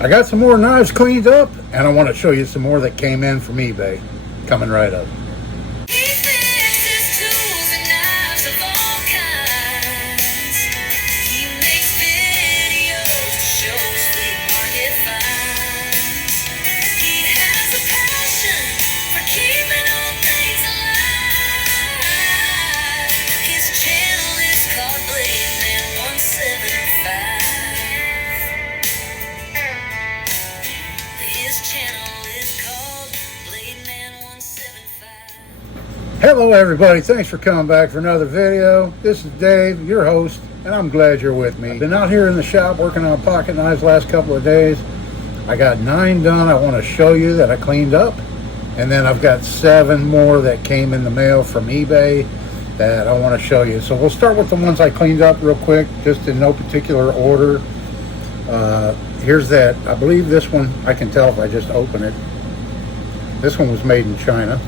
I got some more knives cleaned up, and I want to show you some more that came in from eBay. Coming right up. Hello everybody, thanks for coming back for another video. This is Dave, your host, and I'm glad you're with me. I've been out here in the shop working on pocket knives the last couple of days. I got 9 done I want to show you that I cleaned up, and then I've got 7 more that came in the mail from eBay that I want to show you. So we'll start with the ones I cleaned up real quick, just in no particular order. Here's that, I believe this one, I can tell if I just open it. This one was made in China.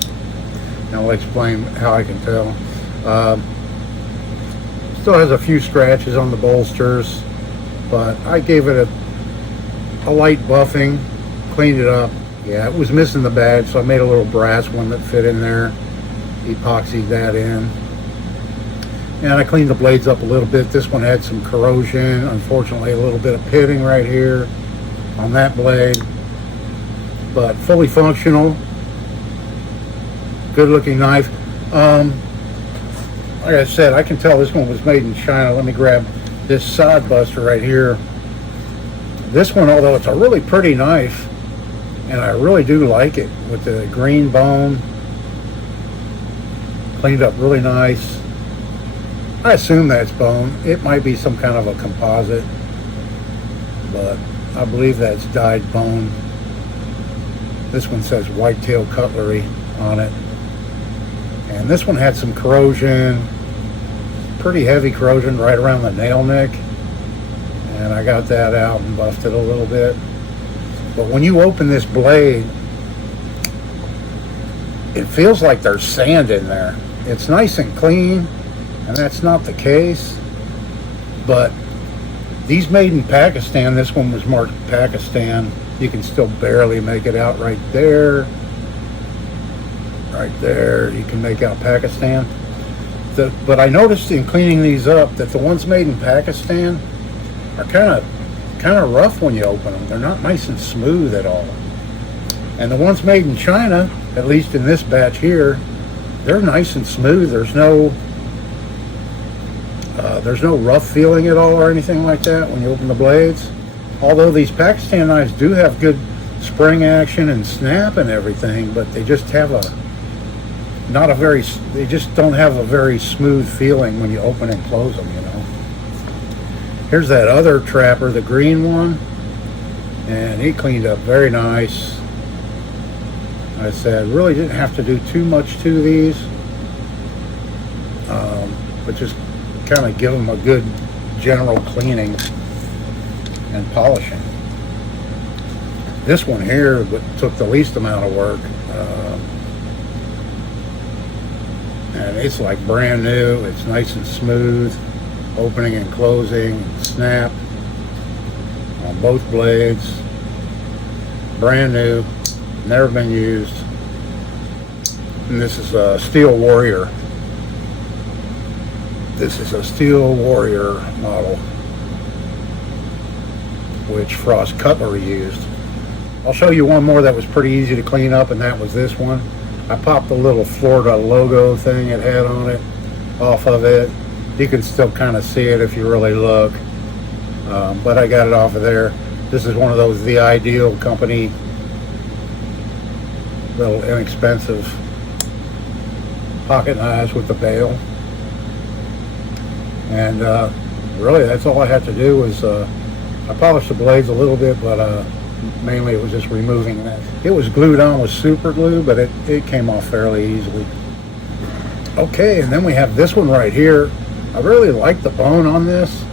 And I'll explain how I can tell. Still has a few scratches on the bolsters, but I gave it a light buffing, cleaned it up. Yeah, it was missing the badge, so I made a little brass one that fit in there, epoxied that in. And I cleaned the blades up a little bit. This one had some corrosion, unfortunately a little bit of pitting right here on that blade, but fully functional. Good looking knife. Like I said, I can tell this one was made in China. Let me grab this side buster right here. This one, although it's a really pretty knife, and I really do like it with the green bone, cleaned up really nice. I assume that's bone. It might be some kind of a composite, but I believe that's dyed bone. This one says whitetail cutlery on it. And this one had some corrosion, pretty heavy corrosion right around the nail nick. And I got that out and buffed it a little bit. But when you open this blade, it feels like there's sand in there. It's nice and clean, and that's not the case. But these made in Pakistan, this one was marked Pakistan. You can still barely make it out right there. Right there, you can make out Pakistan. But I noticed in cleaning these up that the ones made in Pakistan are kind of rough when you open them. They're not nice and smooth at all. And the ones made in China, at least in this batch here, they're nice and smooth. There's no rough feeling at all or anything like that when you open the blades. Although these Pakistan knives do have good spring action and snap and everything, but they just have they just don't have a very smooth feeling when you open and close them, you know. Here's that other trapper, the green one, and he cleaned up very nice. I said, really didn't have to do too much to these, but just kind of give them a good general cleaning and polishing. This one here took the least amount of work. And it's like brand new. It's nice and smooth, opening and closing, snap on both blades. Brand new, never been used. And this is a Steel Warrior. This is a Steel Warrior model, which Frost Cutlery used. I'll show you one more that was pretty easy to clean up, and that was this one. I popped the little Florida logo thing it had on it off of it. You can still kind of see it if you really look, but I got it off of there. This is one of those The Ideal company, little inexpensive pocket knives with the bail. And really that's all I had to do was I polished the blades a little bit, but mainly it was just removing that. It was glued on with super glue, but it came off fairly easily. Okay, and then we have this one right here. I really like the bone on this.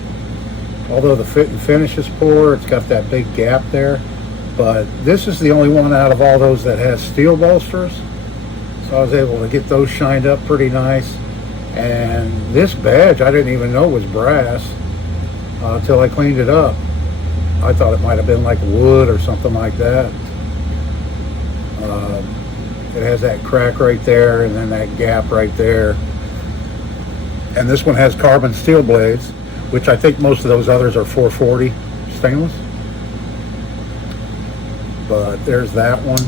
Although the fit and finish is poor, it's got that big gap there. But this is the only one out of all those that has steel bolsters. So I was able to get those shined up pretty nice. And this badge, I didn't even know was brass until I cleaned it up. I thought it might have been like wood or something like that. It has that crack right there and then that gap right there. And this one has carbon steel blades, which I think most of those others are 440 stainless. But there's that one.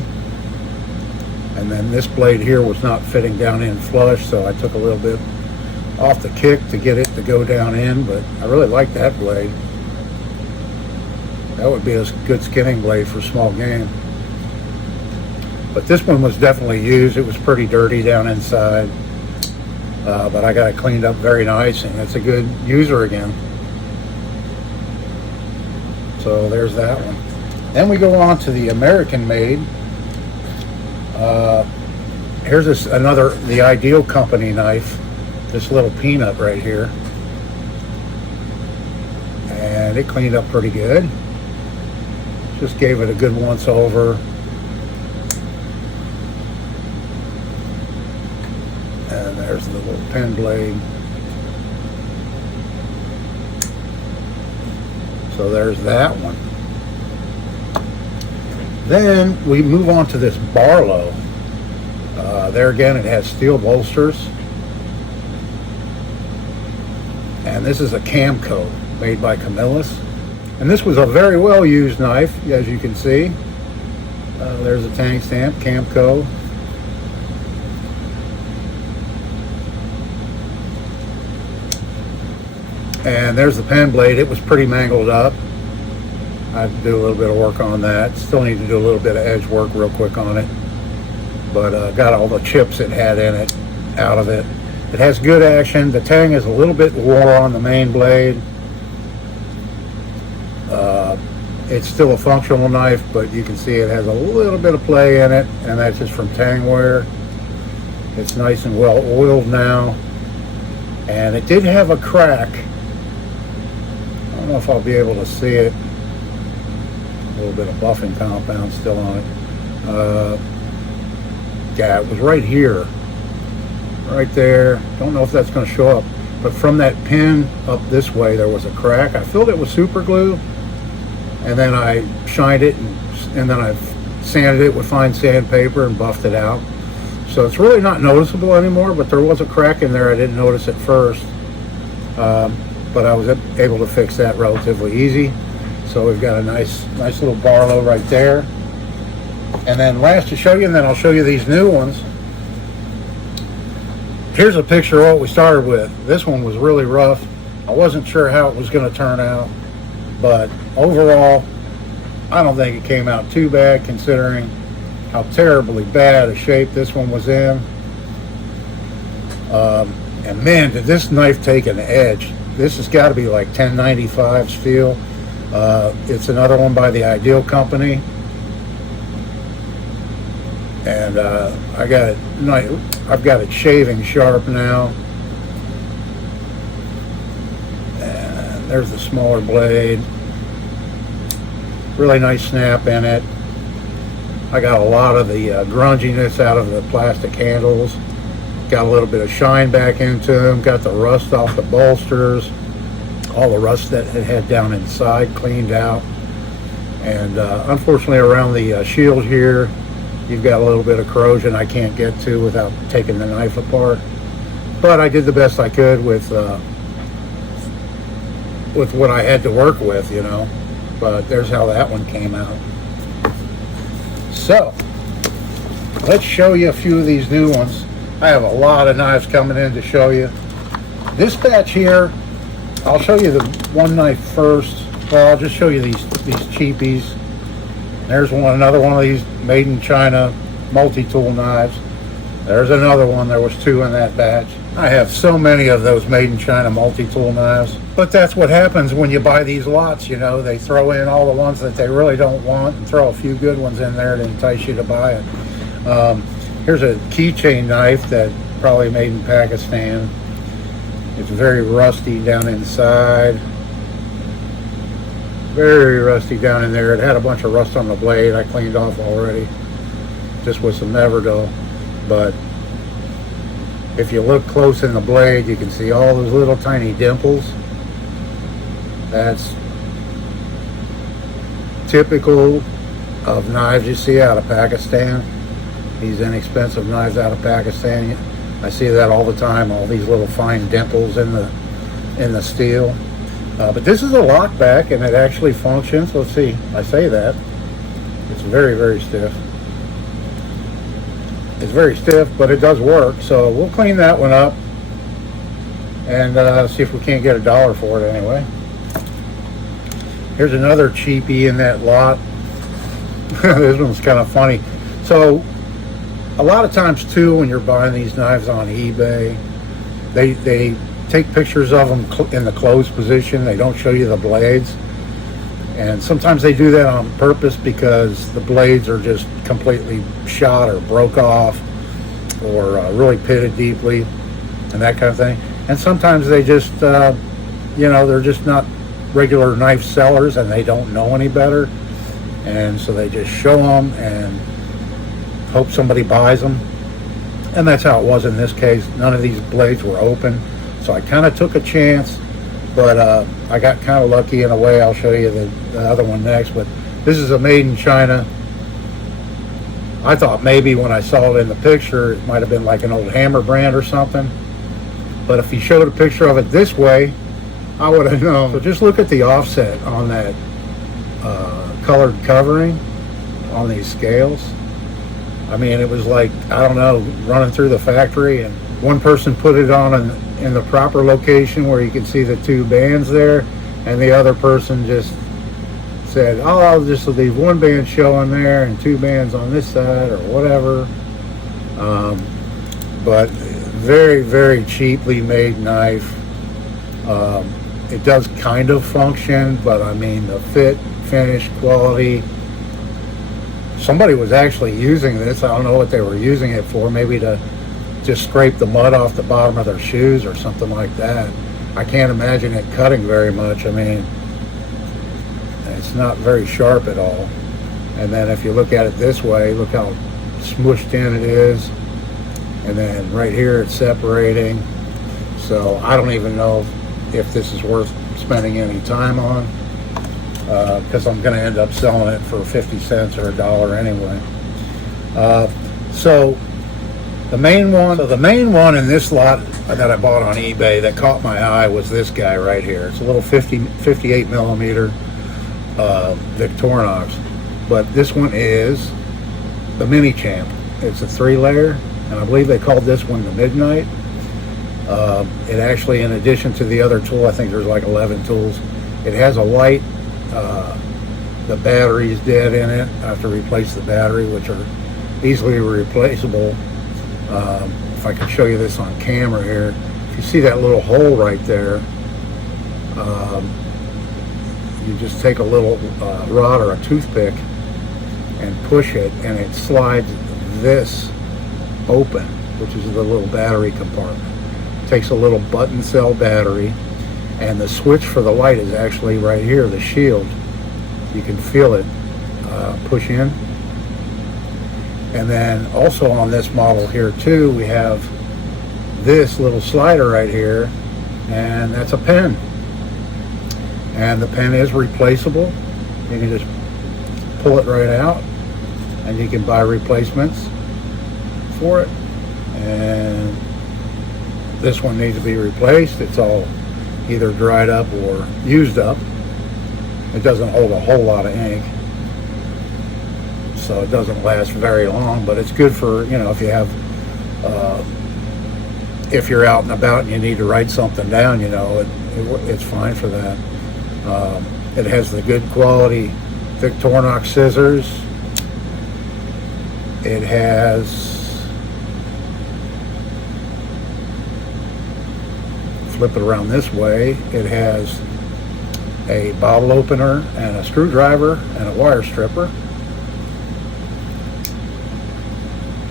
And then this blade here was not fitting down in flush, so I took a little bit off the kick to get it to go down in, but I really like that blade. That would be a good skinning blade for small game. But this one was definitely used. It was pretty dirty down inside. But I got it cleaned up very nice, and it's a good user again. So there's that one. Then we go on to the American made. Here's the Ideal Company knife. This little peanut right here. And it cleaned up pretty good. Just gave it a good once over. And there's the little pen blade. So there's that one. Then we move on to this Barlow. There again, it has steel bolsters. And this is a Camco made by Camillus. And this was a very well used knife, as you can see. There's a tank stamp, Camco. And there's the pen blade. It was pretty mangled up. I had to do a little bit of work on that. Still need to do a little bit of edge work real quick on it. But got all the chips it had in it out of it. It has good action. The tang is a little bit wore on the main blade. It's still a functional knife, but you can see it has a little bit of play in it, and that's just from tang wear. It's nice and well oiled now. And it did have a crack. I don't know if I'll be able to see it. A little bit of buffing compound still on it. Yeah, it was right here. Right there. Don't know if that's going to show up. But from that pin up this way, there was a crack. I filled it with super glue. And then I shined it, and then I sanded it with fine sandpaper and buffed it out. So it's really not noticeable anymore, but there was a crack in there. I didn't notice it first. But I was able to fix that relatively easy. So we've got a nice little Barlow right there. And then last to show you, and then I'll show you these new ones. Here's a picture of what we started with. This one was really rough. I wasn't sure how it was going to turn out, but overall, I don't think it came out too bad considering how terribly bad a shape this one was in. And man, did this knife take an edge. This has got to be like 1095 steel. It's another one by the Ideal Company. And I've got it shaving sharp now. And there's the smaller blade. Really nice snap in it. I got a lot of the grunginess out of the plastic handles. Got a little bit of shine back into them. Got the rust off the bolsters. All the rust that it had down inside cleaned out. And unfortunately around the shield here, you've got a little bit of corrosion I can't get to without taking the knife apart. But I did the best I could with what I had to work with, you know. But there's how that one came out. So, let's show you a few of these new ones. I have a lot of knives coming in to show you. This batch here, I'll show you the one knife first. Well, I'll just show you these cheapies. There's another one of these made in China multi-tool knives. There's another one. There was two in that batch. I have so many of those made in China multi-tool knives. But that's what happens when you buy these lots, you know. They throw in all the ones that they really don't want and throw a few good ones in there to entice you to buy it. Here's a keychain knife that probably made in Pakistan. It's very rusty down inside. Very rusty down in there. It had a bunch of rust on the blade. I cleaned off already, just with some Everdell. But if you look close in the blade, you can see all those little tiny dimples. That's typical of knives you see out of Pakistan. These inexpensive knives out of Pakistan. I see that all the time. All these little fine dimples in the steel. But this is a lockback, and it actually functions. Let's see. I say that. It's very, very stiff. It's very stiff, but it does work. So we'll clean that one up and see if we can't get $1 for it anyway. Here's another cheapie in that lot. This one's kind of funny. So a lot of times too, when you're buying these knives on eBay, they take pictures of them in the closed position. They don't show you the blades. And sometimes they do that on purpose because the blades are just completely shot or broke off or really pitted deeply and that kind of thing. And sometimes they just, they're just not regular knife sellers and they don't know any better. And so they just show them and hope somebody buys them. And that's how it was in this case. None of these blades were open. So I kind of took a chance. But I got kind of lucky in a way. I'll show you the other one next. But this is a made in China. I thought maybe when I saw it in the picture, it might have been like an old Hammer brand or something. But if you showed a picture of it this way, I would have known. So just look at the offset on that colored covering on these scales. I mean, it was like, I don't know, running through the factory, and one person put it on in the proper location where you can see the two bands there, and the other person just said, oh, I'll just leave one band showing there and two bands on this side or whatever. But very, very cheaply made knife. It does kind of function, but I mean, the fit, finish, quality. Somebody was actually using this. I don't know what they were using it for. Maybe to just scrape the mud off the bottom of their shoes or something like that. I can't imagine it cutting very much. I mean, it's not very sharp at all. And then if you look at it this way, look how smushed in it is. And then right here it's separating. So I don't even know if this is worth spending any time on, because I'm going to end up selling it for 50 cents or $1 anyway. So the main one in this lot that I bought on eBay that caught my eye was this guy right here. It's a little 58 millimeter Victorinox, but this one is the Mini Champ. It's a 3-layer, and I believe they called this one the Midnight. It actually, in addition to the other tool, I think there's like 11 tools, it has a light. The battery's dead in it. I have to replace the battery, which are easily replaceable. If I can show you this on camera here, if you see that little hole right there, you just take a little rod or a toothpick and push it, and it slides this open, which is the little battery compartment. It takes a little button cell battery, and the switch for the light is actually right here, the shield. You can feel it push in. And then also on this model here too, we have this little slider right here, and that's a pen. And the pen is replaceable. You can just pull it right out, and you can buy replacements for it. And this one needs to be replaced. It's all either dried up or used up. It doesn't hold a whole lot of ink, so it doesn't last very long, but it's good for, if you have, if you're out and about and you need to write something down, it's fine for that. It has the good quality Victorinox scissors. It has, flip it around this way, it has a bottle opener and a screwdriver and a wire stripper.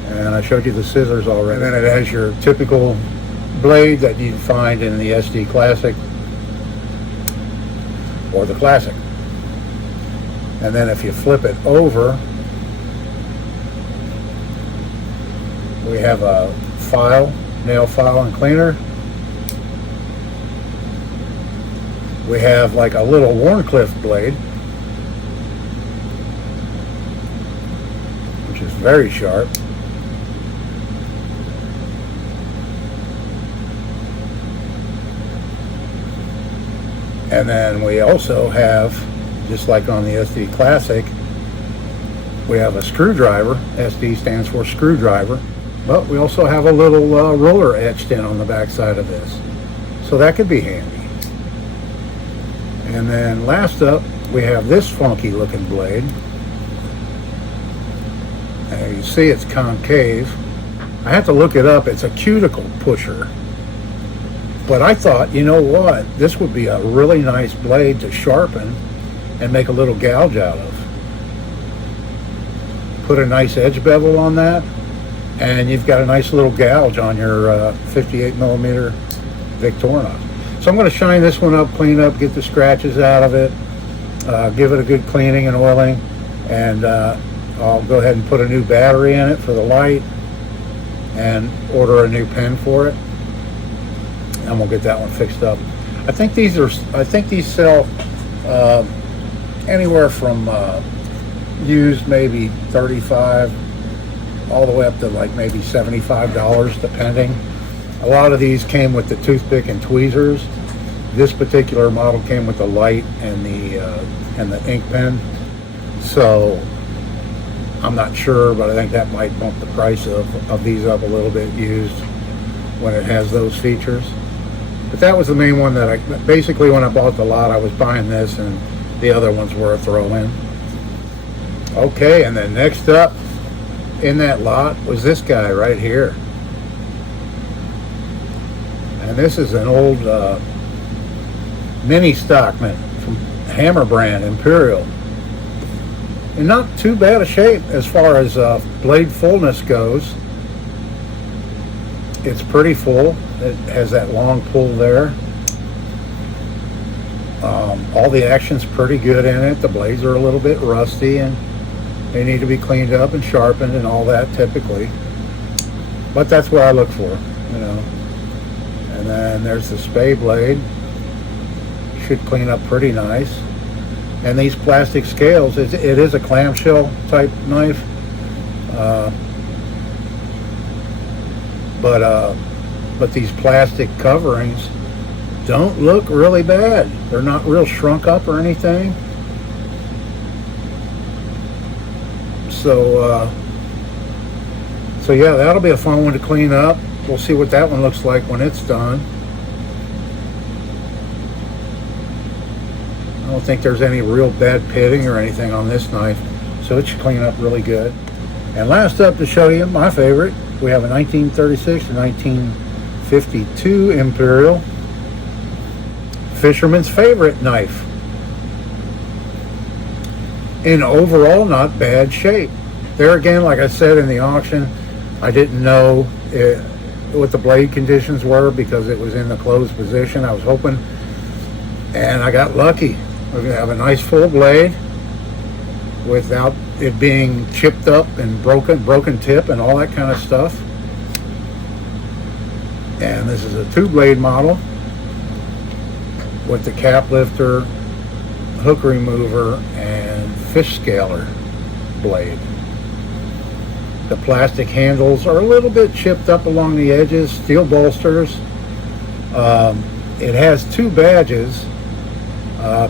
And I showed you the scissors already. And then it has your typical blade that you find in the SD Classic or the Classic. And then if you flip it over, we have a file, nail file and cleaner. We have like a little Warncliffe blade. very sharp. And then we also have, just like on the SD Classic, we have a screwdriver. SD stands for screwdriver. But we also have a little roller etched in on the back side of this. So that could be handy. And then last up, we have this funky looking blade. And you see it's concave. I have to look it up. It's a cuticle pusher. But I thought, you know what? This would be a really nice blade to sharpen and make a little gouge out of. Put a nice edge bevel on that, and you've got a nice little gouge on your 58 millimeter Victorinox. So I'm going to shine this one up, clean up, get the scratches out of it, give it a good cleaning and oiling, and I'll go ahead and put a new battery in it for the light and order a new pen for it, and we'll get that one fixed up. I think these sell anywhere from used maybe $35 all the way up to like maybe $75 depending. A lot of these came with the toothpick and tweezers. This particular model came with the light and the ink pen. So I'm not sure, but I think that might bump the price of these up a little bit used when it has those features. But that was the main one that basically when I bought the lot, I was buying this, and the other ones were a throw-in. Okay, and then next up in that lot was this guy right here. And this is an old mini Stockman from Hammer brand, Imperial. In not too bad a shape as far as blade fullness goes. It's pretty full. It has that long pull there. All the action's pretty good in it. The blades are a little bit rusty and they need to be cleaned up and sharpened and all that typically. But that's what I look for, you know. And then there's the spay blade. Should clean up pretty nice. And these plastic scales, it is a clamshell type knife. But these plastic coverings don't look really bad. They're not real shrunk up or anything. So yeah, that'll be a fun one to clean up. We'll see what that one looks like when it's done. I don't think there's any real bad pitting or anything on this knife, so it should clean up really good. And last up to show you my favorite, we have a 1936 to 1952 Imperial. Fisherman's favorite knife. In overall not bad shape. There again, like I said in the auction, I didn't know what the blade conditions were because it was in the closed position. I was hoping, and I got lucky. We're going to have a nice full blade without it being chipped up and broken tip and all that kind of stuff. And this is a 2-blade model with the cap lifter, hook remover, and fish scaler blade. The plastic handles are a little bit chipped up along the edges, steel bolsters. It has 2 badges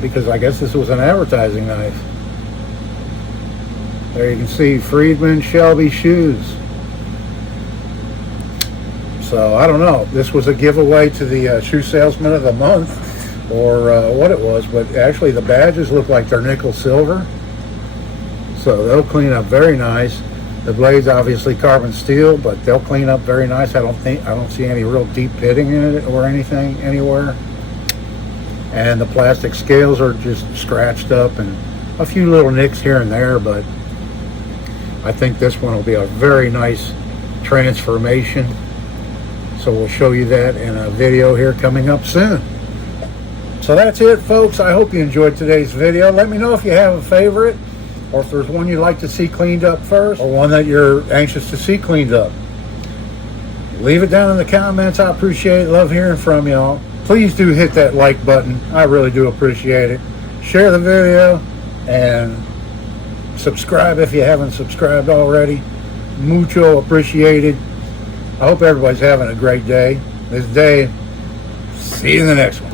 because I guess this was an advertising knife. There you can see Friedman Shelby shoes. So I don't know, this was a giveaway to the shoe salesman of the month or what it was, but actually the badges look like they're nickel silver. So they'll clean up very nice. The blade's obviously carbon steel, but they'll clean up very nice. I don't see any real deep pitting in it or anything anywhere. And the plastic scales are just scratched up and a few little nicks here and there, but I think this one will be a very nice transformation. So we'll show you that in a video here coming up soon. So that's it, folks. I hope you enjoyed today's video. Let me know if you have a favorite, or if there's one you'd like to see cleaned up first, or one that you're anxious to see cleaned up. Leave it down in the comments. I appreciate it. Love hearing from y'all. Please do hit that like button. I really do appreciate it. Share the video and subscribe if you haven't subscribed already. mucho appreciated. I hope everybody's having a great day. This day, see you in the next one.